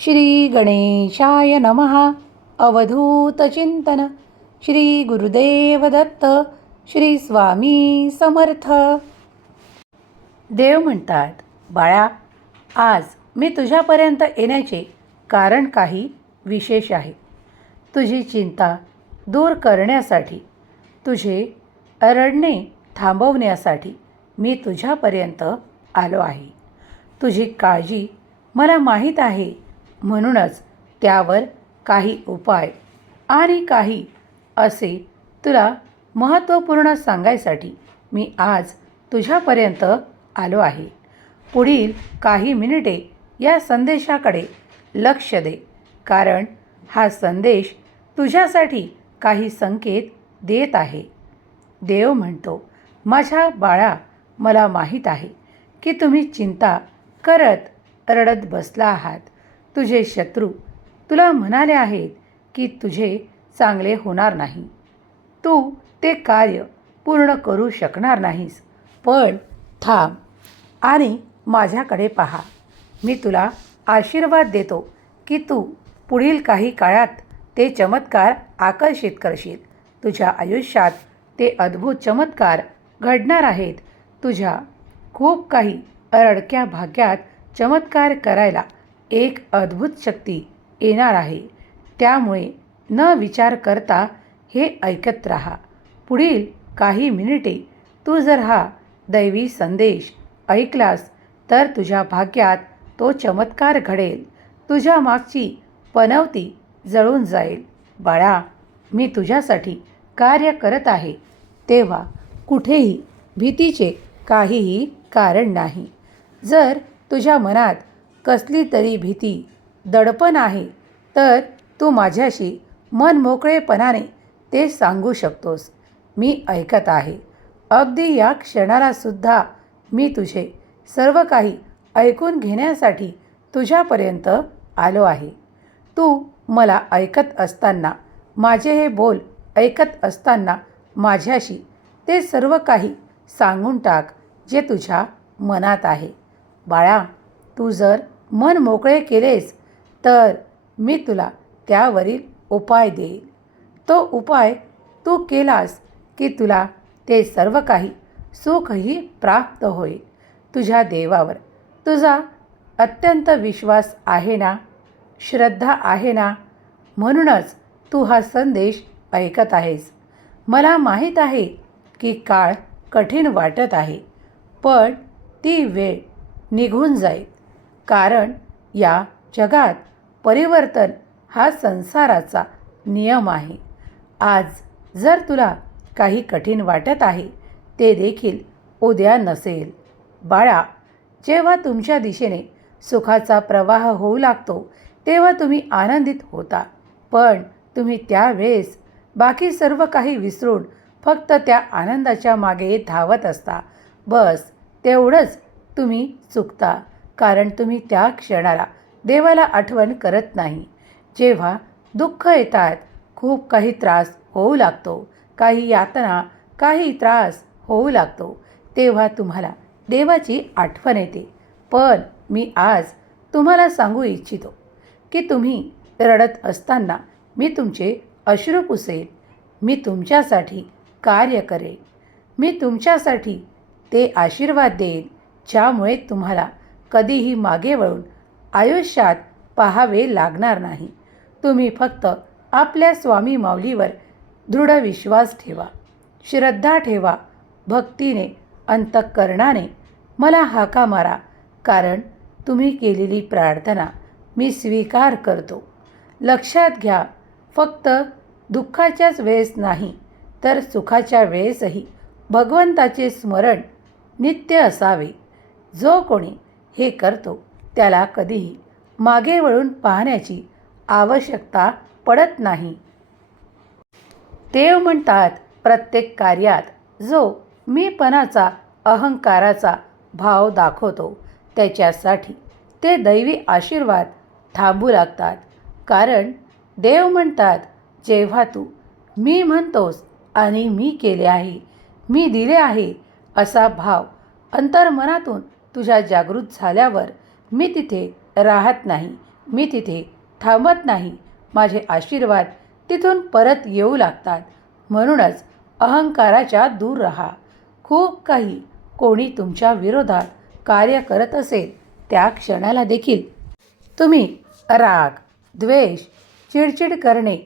श्री गणेशाय नमः अवधूतचिंतन श्री गुरुदेव दत्त श्री स्वामी समर्थ। देव म्हणतात बाळा आज मी तुझ्यापर्यंत येण्याचे कारण काही विशेष आहे. तुझी चिंता दूर करण्यासाठी तुझे रडणे थांबवण्यासाठी मी तुझ्यापर्यंत आलो आहे. तुझी काळजी मला माहीत आहे म्हणूनच त्यावर काही उपाय आणि काही असे तुला महत्त्वपूर्ण सांगायसाठी मी आज तुझ्यापर्यंत आलो आहे. पुढील काही मिनिटे या संदेशाकडे लक्ष दे कारण हा संदेश तुझ्यासाठी काही संकेत देत आहे. देव म्हणतो माझ्या बाळा मला माहीत आहे की तुम्ही चिंता करत रडत बसला आहात. तुझे शत्रू तुला म्हणाले आहेत की तुझे चांगले होणार नाही. तू ते कार्य पूर्ण करू शकणार नाहीस. पण थांब आणि माझ्याकडे पहा. मी तुला आशीर्वाद देतो की तू पुढील काही काळात ते चमत्कार आकर्षित करशील. तुझ्या आयुष्यात ते अद्भुत चमत्कार घडणार आहेत. तुझ्या खूप काही अरडक्या भाग्यात चमत्कार करायला एक अद्भुत शक्ती येणार आहे. त्यामुळे न विचार करता हे ऐकत राहा. पुढील काही मिनिटे तू जर हा दैवी संदेश ऐकलास तर तुझ्या भाग्यात तो चमत्कार घडेल. तुझ्या मागची पनवती जळून जाईल. बाळा मी तुझ्यासाठी कार्य करत आहे. तेव्हा कुठेही भीतीचे काहीही कारण नाही. जर तुझ्या मनात कसली तरी भीती दडपण आहे तर तू माझ्याशी मन मोकळेपणाने ते सांगू शकतोस. मी ऐकत आहे. अगदी या क्षणालासुद्धा मी तुझे सर्व काही ऐकून घेण्यासाठी तुझ्यापर्यंत आलो आहे. तू मला ऐकत असताना माझे हे बोल ऐकत असताना माझ्याशी ते सर्व काही सांगून टाक जे तुझ्या मनात आहे. बाळा तू जर मन मोकळे केलेस तर मी तुला त्यावरील उपाय देईल तो उपाय तू केलास की तुला ते सर्व काही सुखही प्राप्त होईल. तुझ्या देवावर तुझा अत्यंत विश्वास आहे ना? श्रद्धा आहे ना? म्हणूनच तू हा संदेश ऐकत आहेस. मला माहीत आहे की काळ कठीण वाटत आहे पण ती वेळ निघून जाईल. कारण या जगात परिवर्तन हा संसाराचा नियम आहे. आज जर तुला काही कठीण वाटत आहे ते देखील उद्या नसेल. बाळा जेव्हा तुमच्या दिशेने सुखाचा प्रवाह होऊ लागतो तेव्हा तुम्ही आनंदित होता. पण तुम्ही त्यावेळेस बाकी सर्व काही विसरून फक्त त्या आनंदाच्या मागे धावत असता. बस तेवढंच तुम्ही चुकता. कारण तुम्ही त्या क्षणाला देवाला आठवण करत नाही. जेव्हा दुःख येतात खूप काही त्रास होऊ लागतो काही यातना काही त्रास होऊ लागतो तेव्हा तुम्हाला देवाची आठवण येते. पण मी आज तुम्हाला सांगू इच्छितो की तुम्ही रडत असताना मी तुमचे अश्रू पुसेल. मी तुमच्यासाठी कार्य करेन मी तुमच्यासाठी ते आशीर्वाद देईन ज्यामुळे तुम्हाला कधीही मागे वळून आयुष्यात पाहावे लागणार नाही. तुम्ही फक्त आपल्या स्वामी माऊलीवर दृढ विश्वास ठेवा. श्रद्धा ठेवा. भक्तीने अंतःकरणाने मला हाका मारा कारण तुम्ही केलेली प्रार्थना मी स्वीकार करतो. लक्षात घ्या फक्त दुःखाच्याच वेळेस नाही तर सुखाच्या वेळेसही भगवंताचे स्मरण नित्य असावे. जो कोणी हे करतो. त्याला कधीही मागे वळून पाहण्याची आवश्यकता पडत नाही. देव म्हणतात प्रत्येक कार्यात जो मीपणाचा अहंकाराचा भाव दाखवतो त्याच्यासाठी ते दैवी आशीर्वाद थांबू लागतात. कारण देव म्हणतात जेव्हा तू मी म्हणतोस आणि मी केले आहे मी दिले आहे असा भाव अंतर्मनातून तुझ्या जागृत झाल्यावर मी तिथे राहत नाही मी तिथे थांबत नाही. माझे आशीर्वाद तिथून परत येऊ लागतात. म्हणूनच अहंकाराच्या दूर राहा. खूप काही कोणी तुमच्या विरोधात कार्य करत असेल त्या क्षणाला देखील. तुम्ही राग द्वेष चिडचिड करणे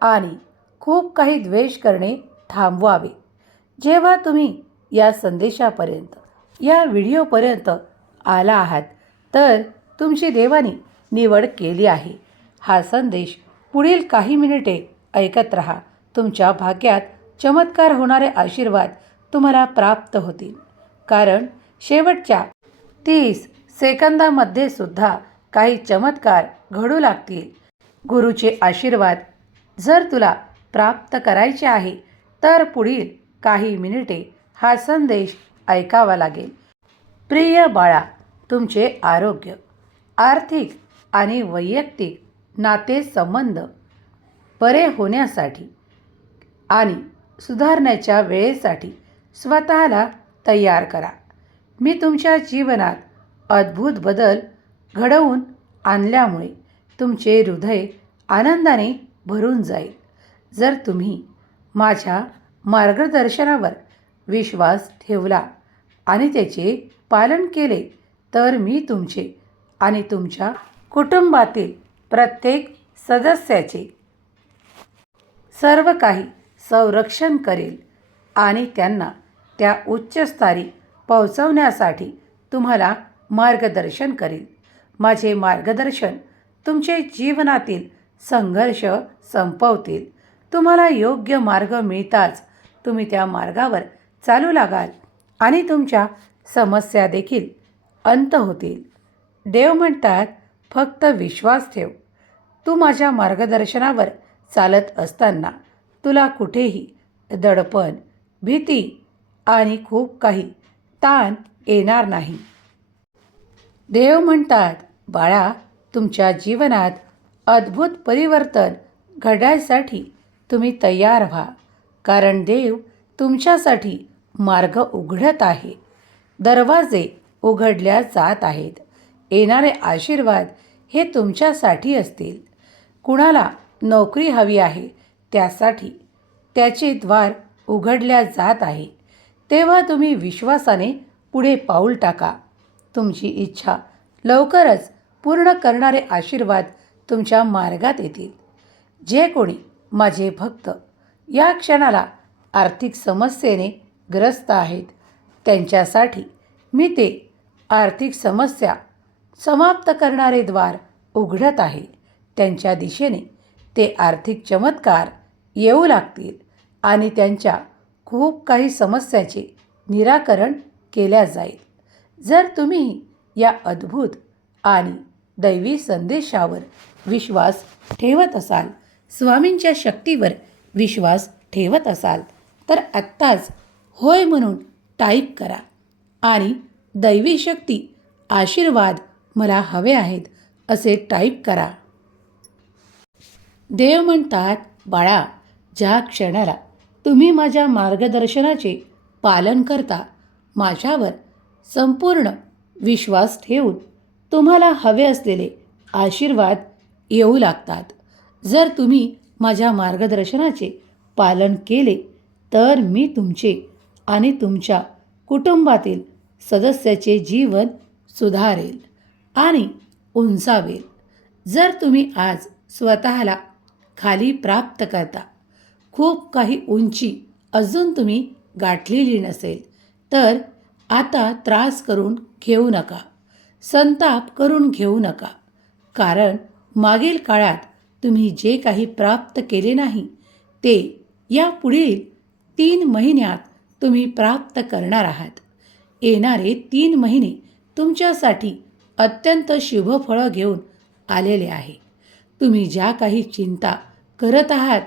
आणि खूप काही द्वेष करणे थांबवावे. जेव्हा तुम्ही या संदेशापर्यंत या व्हिडिओपर्यंत आला आहात तर तुमची देवानी निवड केली आहे. हा संदेश पुढील काही मिनिटे ऐकत राहा. तुमच्या भाग्यात चमत्कार होणारे आशीर्वाद तुम्हाला प्राप्त होतील. कारण शेवटच्या तीस सेकंदामध्ये सुद्धा काही चमत्कार घडू लागतील. गुरुचे आशीर्वाद जर तुला प्राप्त करायचे आहे तर पुढील काही मिनिटे हा संदेश ऐकावा लागेल. प्रिय बाळा तुमचे आरोग्य आर्थिक आणि वैयक्तिक नातेसंबंध बरे होण्यासाठी आणि सुधारण्याच्या वेळेसाठी स्वतःला तयार करा. मी तुमच्या जीवनात अद्भुत बदल घडवून आणल्यामुळे तुमचे हृदय आनंदाने भरून जाईल. जर तुम्ही माझ्या मार्गदर्शनावर विश्वास ठेवला आणि त्याचे पालन केले तर मी तुमचे आणि तुमच्या कुटुंबातील प्रत्येक सदस्याचे सर्व काही संरक्षण करेल आणि त्यांना त्या उच्चस्तरी पोहोचवण्यासाठी तुम्हाला मार्गदर्शन करेल. माझे मार्गदर्शन तुमचे जीवनातील संघर्ष संपवतील. तुम्हाला योग्य मार्ग मिळताच तुम्ही त्या मार्गावर चालू लागाल. आणि तुमच्या समस्या देखील अंत होतील. देव म्हणतात फक्त विश्वास ठेव. तू माझ्या मार्गदर्शनावर चालत असताना तुला कुठेही दडपण भीती आणि खूप काही ताण येणार नाही. देव म्हणतात बाळा तुमच्या जीवनात अद्भुत परिवर्तन घडायसाठी तुम्ही तयार व्हा. कारण देव तुमच्यासाठी मार्ग उघडत आहे. दरवाजे उघडल्या जात आहेत. येणारे आशीर्वाद हे तुमच्यासाठी असतील. कुणाला नोकरी हवी आहे त्यासाठी त्याचे द्वार उघडल्या जात आहे. तेव्हा तुम्ही विश्वासाने पुढे पाऊल टाका. तुमची इच्छा लवकरच पूर्ण करणारे आशीर्वाद तुमच्या मार्गात येतील. जे कोणी माझे भक्त या क्षणाला आर्थिक समस्येने ग्रस्त आहेत. त्यांच्यासाठी मी ते आर्थिक समस्या समाप्त करणारे द्वार उघडत आहे. त्यांच्या दिशेने ते आर्थिक चमत्कार येऊ लागतील आणि त्यांच्या खूप काही समस्याचे निराकरण केल्या जाईल. जर तुम्ही या अद्भुत आणि दैवी संदेशावर विश्वास ठेवत असाल स्वामींच्या शक्तीवर विश्वास ठेवत असाल तर आत्ताच होय म्हणून टाईप करा. आणि दैवी शक्ती आशीर्वाद मला हवे आहेत असे टाईप करा. देव म्हणतात बाळा ज्या क्षणाला तुम्ही माझ्या मार्गदर्शनाचे पालन करता माझ्यावर संपूर्ण विश्वास ठेवून तुम्हाला हवे असलेले आशीर्वाद येऊ लागतात. जर तुम्ही माझ्या मार्गदर्शनाचे पालन केले तर मी तुमचे आणि तुमच्या कुटुंबातील सदस्याचे जीवन सुधारेल आणि उंचावेल. जर तुम्ही आज स्वतःला खाली प्राप्त करता खूप काही उंची अजून तुम्ही गाठलेली नसेल तर आता त्रास करून घेऊ नका संताप करून घेऊ नका. कारण मागील काळात तुम्ही जे काही प्राप्त केले नाही ते या पुढील तीन महिन्यात तुम्ही प्राप्त करणार आहात. येणारे तीन महिने तुमच्यासाठी अत्यंत शुभफळं घेऊन आलेले आहे. तुम्ही ज्या काही चिंता करत आहात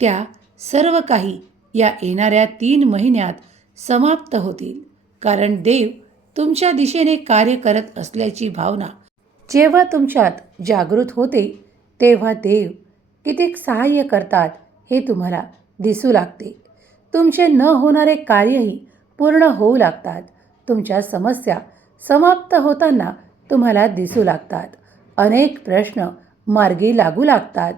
त्या सर्व काही या येणाऱ्या तीन महिन्यात समाप्त होतील. कारण देव तुमच्या दिशेने कार्य करत असल्याची भावना जेव्हा तुमच्यात जागृत होते तेव्हा देव कितीक सहाय्य करतात हे तुम्हाला दिसू लागते. तुमचे न होणारे कार्यही पूर्ण होऊ लागतात. तुमच्या समस्या समाप्त होताना तुम्हाला दिसू लागतात. अनेक प्रश्न मार्गी लागू लागतात.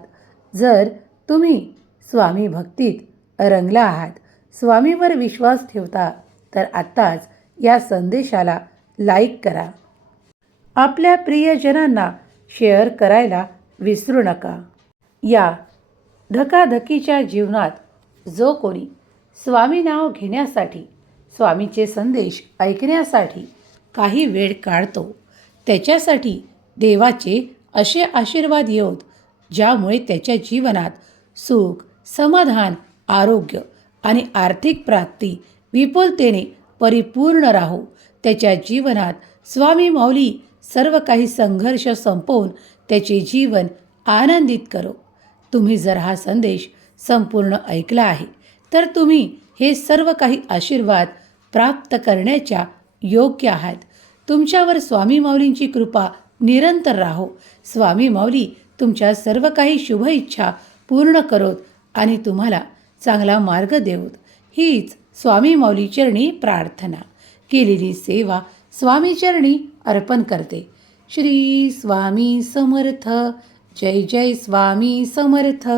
जर तुम्ही स्वामी भक्तीत रंगला आहात स्वामीवर विश्वास ठेवता तर आत्ताच या संदेशाला लाईक करा. आपल्या प्रियजनांना शेअर करायला विसरू नका. या धकाधकीच्या जीवनात जो कोणी स्वामी नाव घेण्यासाठी स्वामीचे संदेश ऐकण्यासाठी काही वेळ काढतो. त्याच्यासाठी देवाचे असे आशीर्वाद येऊत ज्यामुळे त्याच्या जीवनात सुख समाधान आरोग्य आणि आर्थिक प्राप्ती विपुलतेने परिपूर्ण राहो. त्याच्या जीवनात स्वामी माऊली सर्व काही संघर्ष संपवून त्याचे जीवन आनंदित करो. तुम्ही जर हा संदेश संपूर्ण ऐकला आहे तर तुम्ही हे सर्व काही आशीर्वाद प्राप्त करण्याच्या योग्य आहात. तुमच्यावर स्वामी माऊलींची कृपा निरंतर राहो. स्वामी माऊली तुमच्या सर्व काही शुभ इच्छा पूर्ण करोत आणि तुम्हाला चांगला मार्ग देऊत. हीच स्वामी माऊली चरणी प्रार्थना. केलेली सेवा स्वामी चरणी अर्पण करते. श्री स्वामी समर्थ. जय जय स्वामी समर्थ.